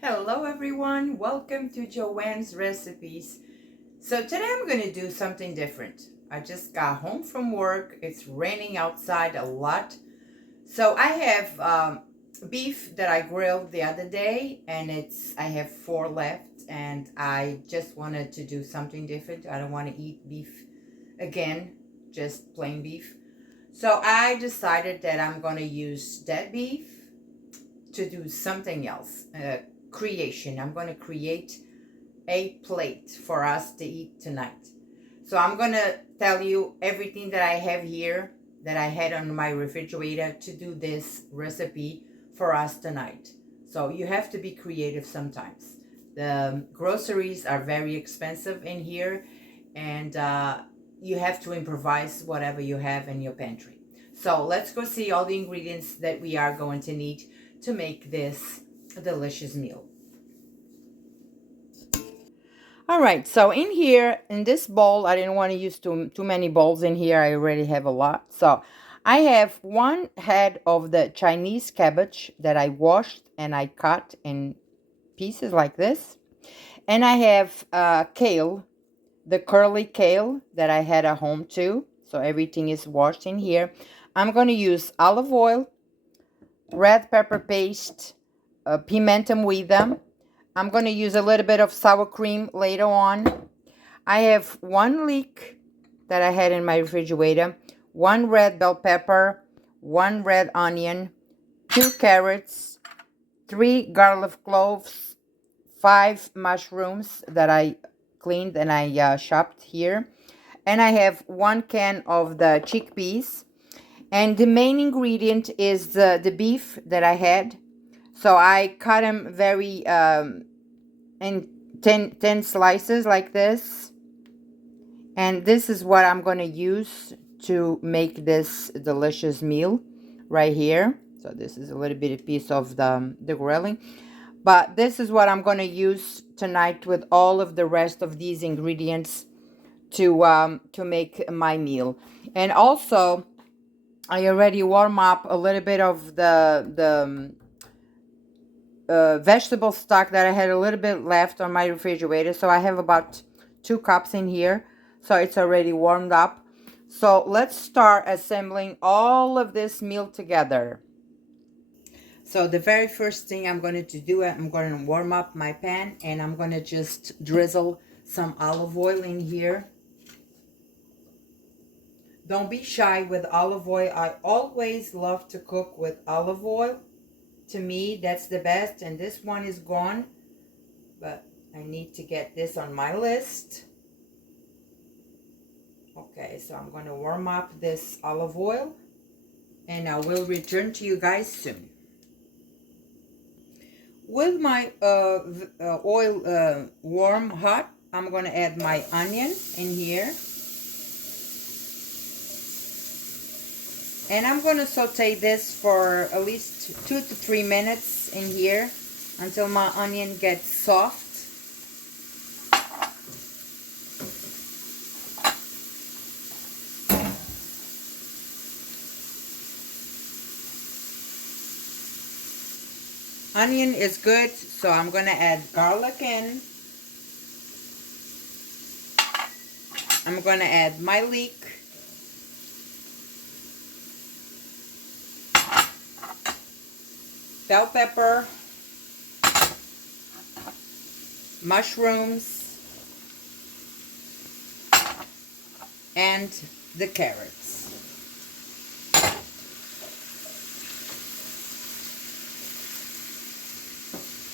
Hello everyone, welcome to Joanne's Recipes. So today I'm going to do something different. I just got home from work. It's raining outside a lot. So I have beef that I grilled the other day and I have 4 left and I just wanted to do something different. I don't want to eat beef again, just plain beef. So I decided that I'm going to use that beef to do something else. Creation. I'm going to create a plate for us to eat tonight. So I'm going to tell you everything that I have here that I had on my refrigerator to do this recipe for us tonight. So you have to be creative sometimes. The groceries are very expensive in here, and you have to improvise whatever you have in your pantry. So let's go see all the ingredients that we are going to need to make this delicious meal. All right, so in here, in this bowl, I didn't want to use too many bowls in here. I already have a lot. So I have 1 head of the Chinese cabbage that I washed and I cut in pieces like this. And I have kale, the curly kale that I had at home too. So everything is washed in here. I'm going to use olive oil, red pepper paste, pimenta moída. I'm going to use a little bit of sour cream later on. I have 1 leek that I had in my refrigerator, 1 red bell pepper, 1 red onion, 2 carrots, 3 garlic cloves, 5 mushrooms that I cleaned and I chopped here. And I have 1 can of the chickpeas. And the main ingredient is the beef that I had. So I cut them very in thin slices like this. And this is what I'm going to use to make this delicious meal right here. So this is a little bit of piece of the grilling. But this is what I'm going to use tonight with all of the rest of these ingredients to make my meal. And also, I already warm up a little bit of the vegetable stock that I had a little bit left on my refrigerator. So I have about 2 cups in here. So it's already warmed up. So let's start assembling all of this meal together. So the very first thing I'm going to do, I'm going to warm up my pan and I'm going to just drizzle some olive oil in here. Don't be shy with olive oil. I always love to cook with olive oil. To me, that's the best. And this one is gone, but I need to get this on my list. Okay, so I'm going to warm up this olive oil and I will return to you guys soon. With my oil warm hot, I'm going to add my onion in here. And I'm going to saute this for at least 2 to 3 minutes in here until my onion gets soft. Onion is good, so I'm going to add garlic in. I'm going to add my leek. Bell pepper. Mushrooms. And the carrots.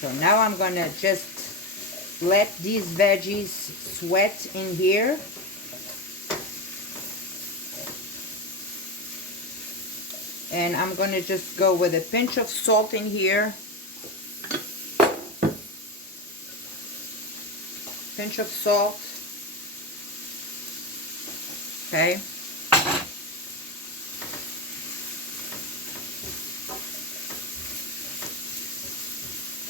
So now I'm going to just let these veggies sweat in here. And I'm going to just go with a pinch of salt in here. Pinch of salt. Okay.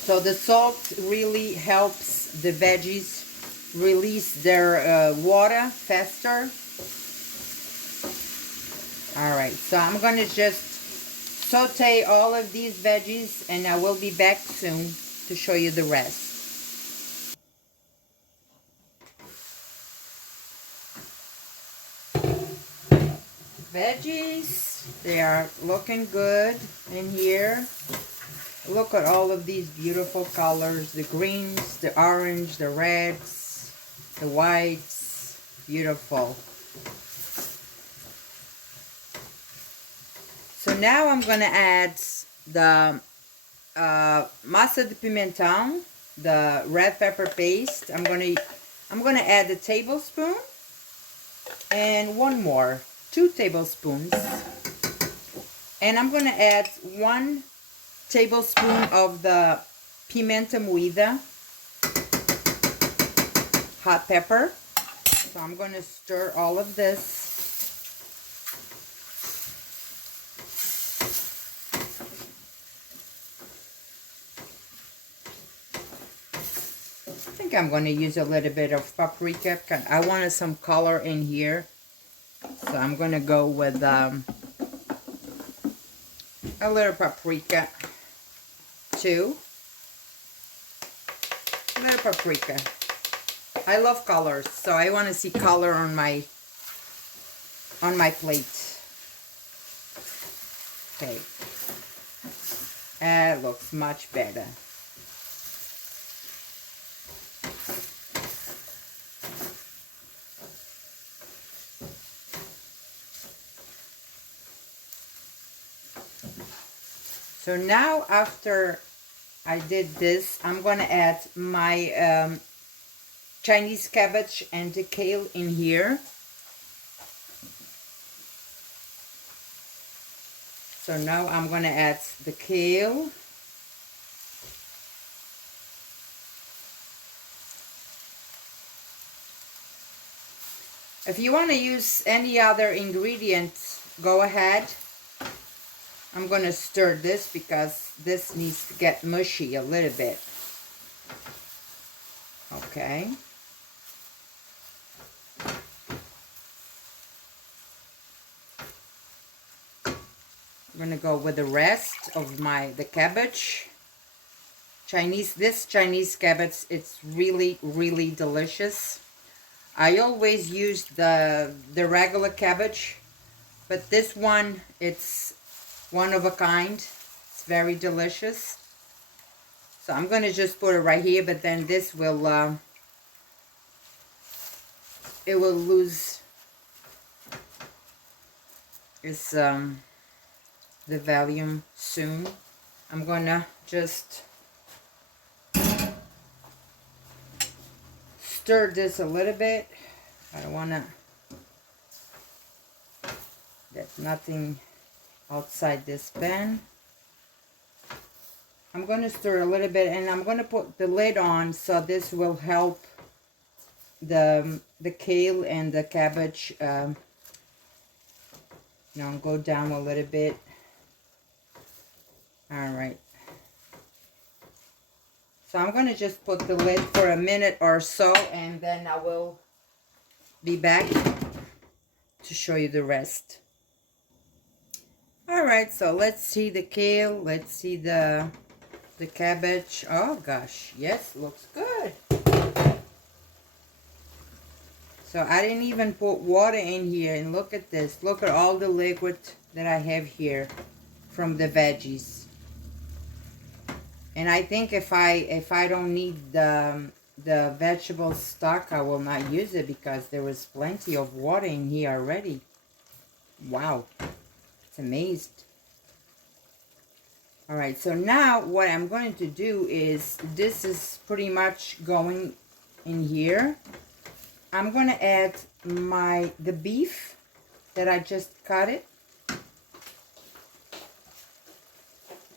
So the salt really helps the veggies release their water faster. Alright, so I'm going to just saute all of these veggies and I will be back soon. to show you the rest. Veggies, they are looking good in here. Look at all of these beautiful colors, the greens, the orange, the reds, the whites, beautiful. So now I'm gonna add the massa de pimentão, the red pepper paste. I'm gonna add a tablespoon and one more, 2 tablespoons. And I'm gonna add 1 tablespoon of the pimenta moída, hot pepper. So I'm gonna stir all of this. I think I'm going to use a little bit of paprika. I wanted some color in here. So I'm going to go with a little paprika too. A little paprika. I love colors, so I want to see color on my plate. Okay. That looks much better. So now after I did this, I'm going to add my Chinese cabbage and the kale in here. So now I'm going to add the kale. If you want to use any other ingredient, go ahead. I'm going to stir this because this needs to get mushy a little bit. Okay. I'm going to go with the rest of the cabbage. This Chinese cabbage, it's really, really delicious. I always use the regular cabbage, but this one, it's one of a kind. It's very delicious. So I'm going to just put it right here, but then this will, it will lose its, the volume soon. I'm going to just stir this a little bit. I don't want to, there's nothing outside this pan. I'm going to stir a little bit, and I'm going to put the lid on so this will help the kale and the cabbage go down a little bit. All right. So I'm going to just put the lid for a minute or so, and then I will be back to show you the rest. All right, so let's see the kale. Let's see the cabbage. Oh gosh, yes, looks good. So I didn't even put water in here, and look at this. Look at all the liquid that I have here from the veggies. And I think if I don't need the vegetable stock, I will not use it because there was plenty of water in here already. Wow. It's amazed. All right, so now what I'm going to do is, this is pretty much going in here. I'm going to add the beef that I just cut it.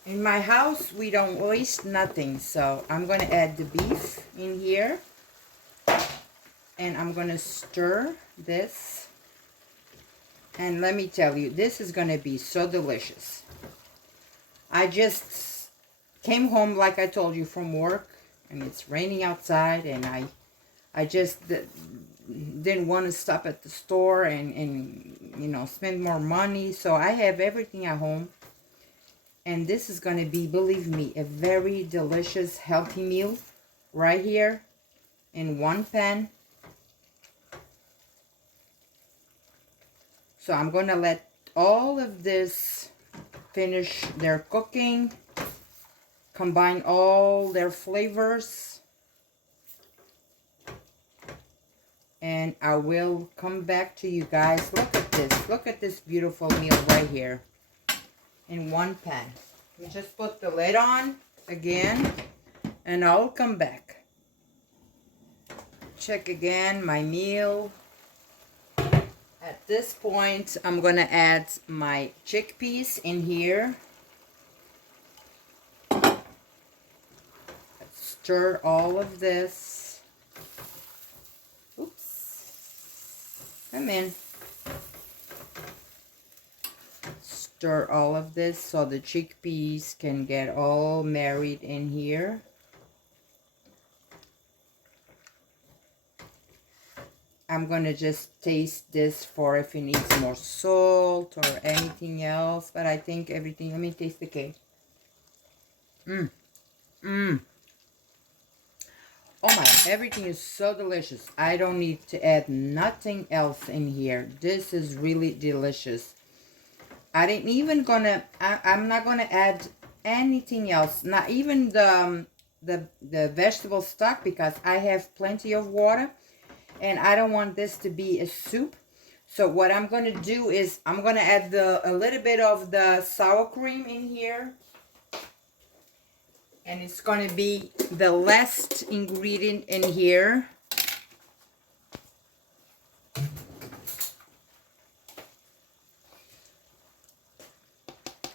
In my house, we don't waste nothing, so I'm going to add the beef in here. And I'm going to stir this. And let me tell you, this is going to be so delicious. I just came home, like I told you, from work, and it's raining outside, and I just didn't want to stop at the store and spend more money. So I have everything at home. And this is going to be, believe me, a very delicious, healthy meal right here in one pan. So I'm going to let all of this finish their cooking, combine all their flavors, and I will come back to you guys. Look at this beautiful meal right here in one pan. We just put the lid on again, and I'll come back. Check again my meal. At this point, I'm gonna add my chickpeas in here. Stir all of this. Oops. Come in. Stir all of this so the chickpeas can get all married in here. I'm gonna just taste this for if it needs more salt or anything else, but I think everything, let me taste the cake. Oh my, everything is so delicious. I don't need to add nothing else in here. This is really delicious. I didn't even gonna, I'm not gonna add anything else, not even the vegetable stock, because I have plenty of water and I don't want this to be a soup. So what I'm gonna do is I'm gonna add a little bit of the sour cream in here. And it's going to be the last ingredient in here.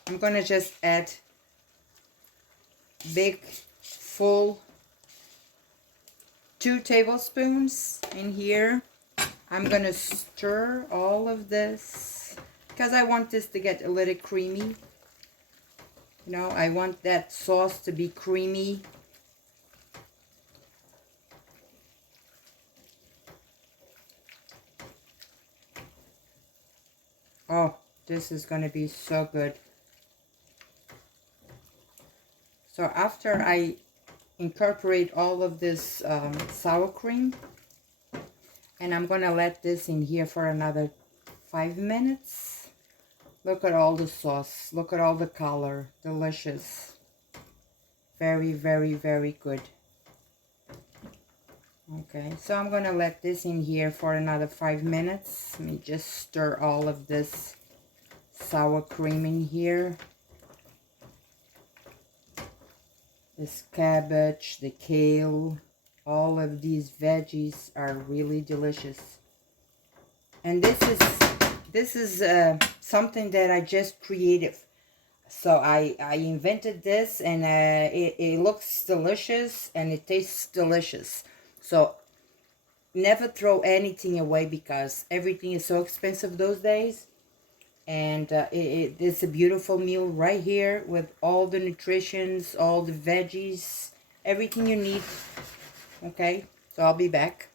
I'm going to just add big, full 2 tablespoons in here. I'm going to stir all of this because I want this to get a little creamy. You know, I want that sauce to be creamy. Oh, this is going to be so good. So after I incorporate all of this sour cream, and I'm going to let this in here for another 5 minutes. Look at all the sauce. Look at all the color. Delicious. Very, very, very good. Okay, so I'm going to let this in here for another 5 minutes. Let me just stir all of this sour cream in here. This cabbage, the kale, all of these veggies are really delicious. And this is something that I just created. So I invented this, and it looks delicious and it tastes delicious. So never throw anything away because everything is so expensive those days. And it's a beautiful meal right here with all the nutritions, all the veggies, everything you need. Okay, so I'll be back.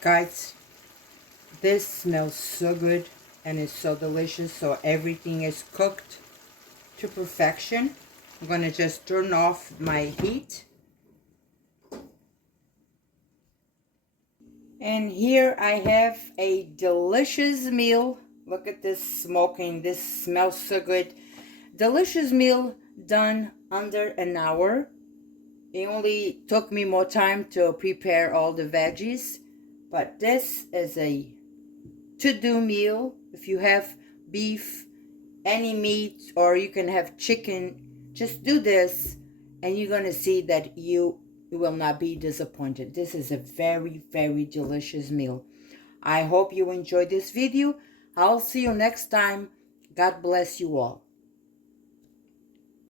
Guys, this smells so good and it's so delicious. So everything is cooked to perfection. I'm going to just turn off my heat. And here I have a delicious meal. Look at this smoking. This smells so good. Delicious meal done under an hour. It only took me more time to prepare all the veggies. But this is a to-do meal. If you have beef, any meat, or you can have chicken, just do this and you're going to see that you will not be disappointed. This is a very, very delicious meal. I hope you enjoyed this video. I'll see you next time. God bless you all.